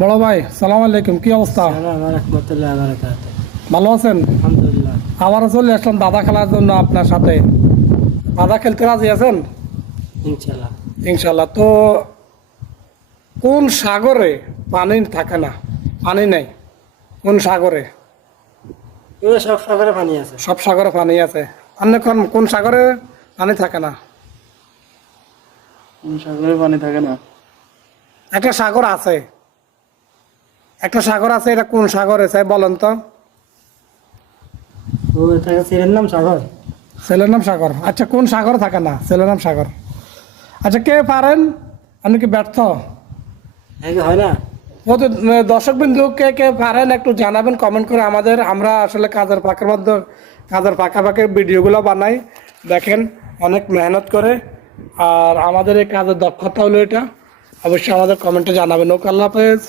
বড় ভাই সালাম আলাইকুম, কি অবস্থা? ভালো আছেন? আলহামদুলিল্লাহ। আবারও চলে আসলাম দাদা খেলার জন্য আপনার সাথে। দাদা খেলতে রাজি আছেন? ইনশাল্লাহ। ইনশাল্লাহ। তো কোন সাগরে পানি থাকে না, পানি নেই? কোন সাগরে? সব সাগরে পানি আছে। সব সাগরে পানি আছে। অন্য কোন সাগরে পানি থাকে না? কোন সাগরে পানি থাকে না? একটা সাগর আছে, একটা সাগর আছে, এটা কোন সাগরে চাই বলেন তো? ছেলের নাম সাগর। ছেলের নাম সাগর। আচ্ছা, কোন সাগর থাকে না, ছেলের নাম সাগর? আচ্ছা, কে পারেন? আপনি কি ব্যর্থ? হয় না। দর্শক বিন্দু কে কে পারেন একটু জানাবেন কমেন্ট করে আমাদের। আমরা আসলে কাজের ফাঁকের মধ্যে কাজের ফাঁকে ফাঁকে ভিডিওগুলো বানাই, দেখেন অনেক মেহনত করে। আর আমাদের এই কাজের দক্ষতা হলো এটা। অবশ্যই আমাদের কমেন্টে জানাবেন। ওকে, আল্লাহ হাফেজ।